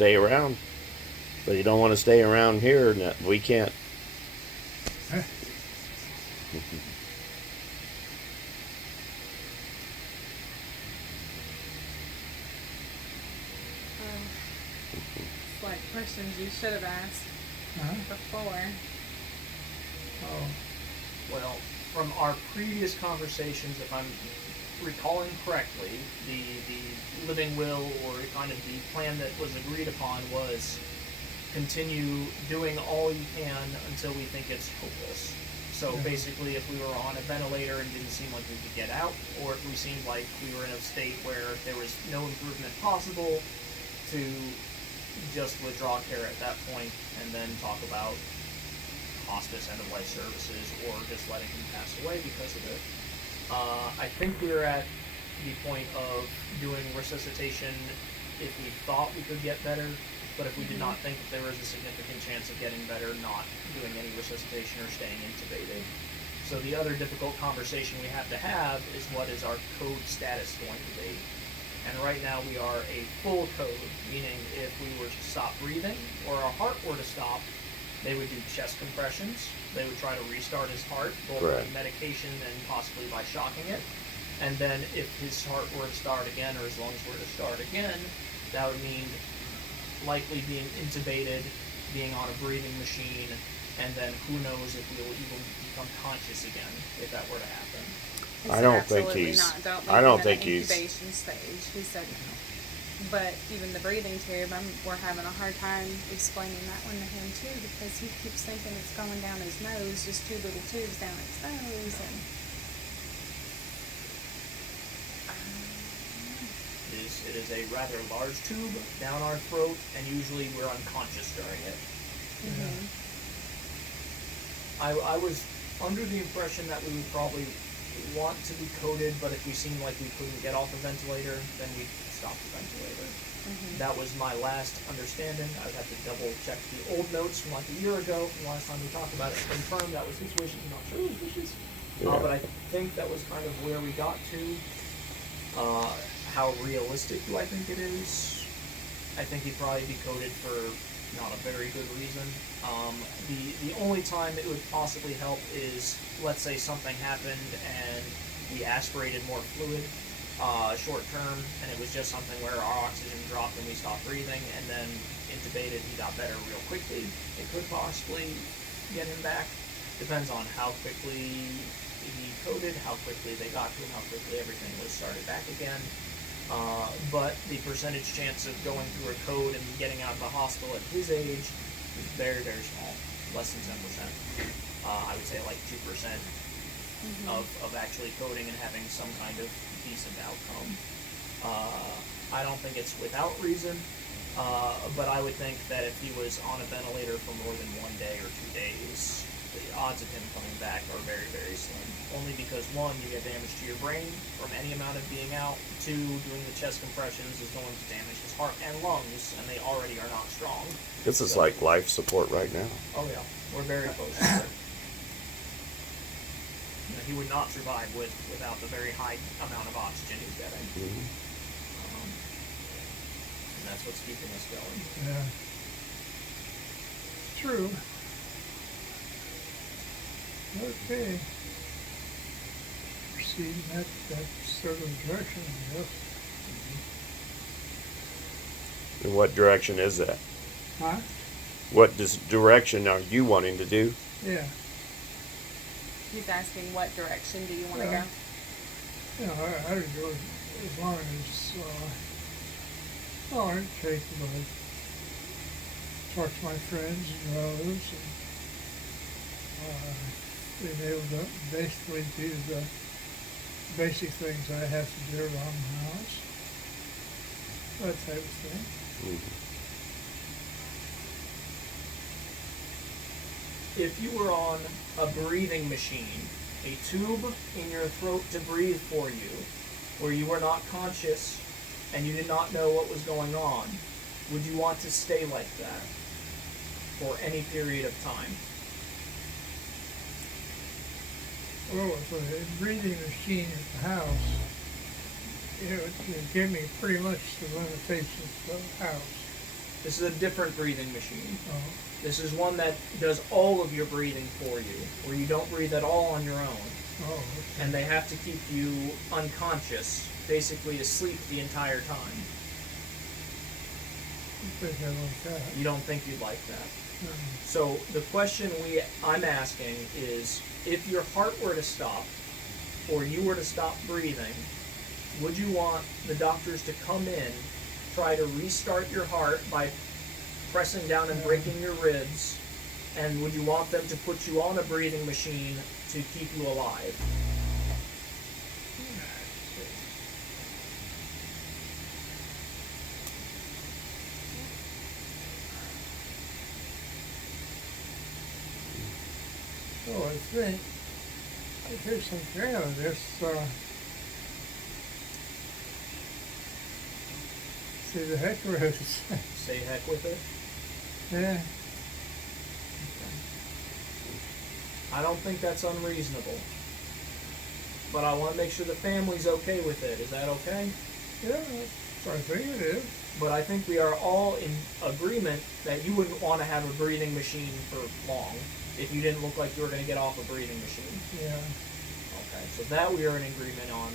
stay around. But you don't want to stay around here. We can't. It's like questions you should have asked Huh? before. Oh, Well, from our previous conversations, if I'm recalling correctly, the living will or kind of the plan that was agreed upon was continue doing all you can until we think it's hopeless. So Yeah. basically, if we were on a ventilator and didn't seem like we could get out, or if we seemed like we were in a state where there was no improvement possible, to just withdraw care at that point and then talk about hospice, end of life services, or just letting him pass away because of it. I think we were at the point of doing resuscitation if we thought we could get better, but if we did not think that there was a significant chance of getting better, not doing any resuscitation or staying intubated. So the other difficult conversation we have to have is what is our code status going to be? And right now we are a full code, meaning if we were to stop breathing or our heart were to stop, they would do chest compressions. They would try to restart his heart, both Right. with medication and possibly by shocking it. And then if his heart were to start again or his lungs were to start again, that would mean likely being intubated, being on a breathing machine, and then who knows if we will even become conscious again if that were to happen. He I said don't think absolutely he's- Not. Don't I leave don't him think in the he's- incubation stage. He said no. But even the breathing tube, we're having a hard time explaining that one to him too because he keeps thinking it's going down his nose, just two little tubes down his nose, and It is a rather large tube down our throat, and usually we're unconscious during it. mhm. I was under the impression that we would probably want to be coded, but if we seemed like we couldn't get off the ventilator, then we'd stop the ventilator. That was my last understanding. I would have to double check the old notes from like a year ago, from the last time we talked about it, to confirm that was his wishes, not Shirley's wishes. Yeah. But I think that was kind of where we got to. How realistic do I think it is? I think he'd probably be coded for not a very good reason. The only time it would possibly help is, let's say something happened and we aspirated more fluid short term, and it was just something where our oxygen dropped and we stopped breathing, and then intubated, he got better real quickly. It could possibly get him back. Depends on how quickly he coded, how quickly they got to him, how quickly everything was started back again. But the percentage chance of going through a code and getting out of the hospital at his age is very, very small, less than 10%. I would say like 2% of actually coding and having some kind of decent outcome. I don't think it's without reason, but I would think that if he was on a ventilator for more than 1 day or 2 days, the odds of him coming back are very, very slim. Only because, one, you get damage to your brain from any amount of being out. Two, doing the chest compressions is going to damage his heart and lungs, and they already are not strong. This is like life support right now. Oh yeah, we're very close to it. You know, he would not survive without the very high amount of oxygen he's getting. And that's what's keeping us going. yeah. True. Okay. Proceed in that sort of direction, I guess. In what direction is that? Huh? What direction are you wanting to do? Yeah. He's asking what direction do you want to Yeah. go? You know, I would go as long as, it takes about talk to my friends and relatives and being able to basically do the basic things I have to do around the house. That type of thing. If you were on a breathing machine, a tube in your throat to breathe for you, where you were not conscious and you did not know what was going on, would you want to stay like that for any period of time? Well, with a breathing machine at the house, it would give me pretty much the limitations of the house. This is a different breathing machine. Oh, This is one that does all of your breathing for you, where you don't breathe at all on your own. oh, okay. And they have to keep you unconscious, basically asleep the entire time. I think I like that. You don't think you'd like that. No. So the question I'm asking is, if your heart were to stop, or you were to stop breathing, would you want the doctors to come in, try to restart your heart by pressing down and breaking your ribs, and would you want them to put you on a breathing machine to keep you alive? So I think here's some kind of this. See the heck with it. Say heck with it. Yeah. I don't think that's unreasonable. But I want to make sure the family's okay with it. Is that okay? Yeah, I think it is. But I think we are all in agreement that you wouldn't want to have a breathing machine for long if you didn't look like you were going to get off a breathing machine. Yeah. Okay, so that we are in agreement on,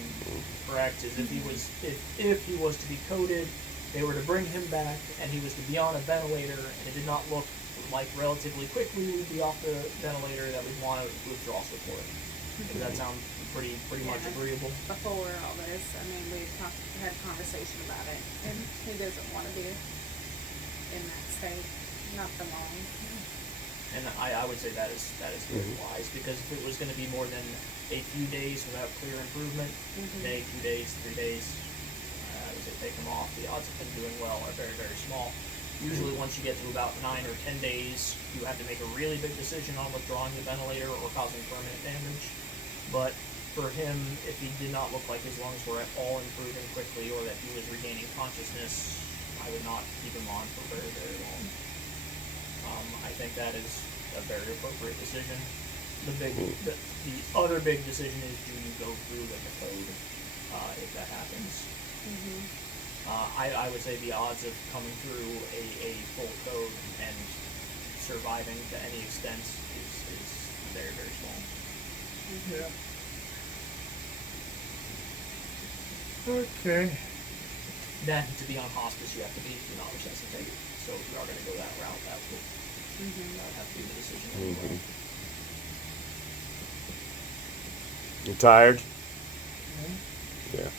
correct? Is if he was to be coded, they were to bring him back, and he was to be on a ventilator, and it did not look like relatively quickly we'd be off the ventilator, that we'd want a withdrawal support. Does that sound pretty much Yeah. agreeable? Before all this, I mean, we had a conversation about it, and he doesn't want to be in that state, not for long. And I would say that is very wise, because if it was going to be more than a few days without clear improvement, day, 2 days, 3 days, I would say take them off. The odds of them doing well are very, very small. Usually once you get to about 9 or 10 days, you have to make a really big decision on withdrawing the ventilator or causing permanent damage. But for him, if he did not look like his lungs were at all improving quickly or that he was regaining consciousness, I would not keep him on for very, very long. I think that is a very appropriate decision. The other big decision is, do you go through with the code if that happens? I would say the odds of coming through a full code and surviving to any extent is very, very small. Yeah. Okay. Then to be on hospice, you have to be do not resuscitate. So if you are going to go that route, that would have to be the decision anyway. You tired? Yeah. Yeah.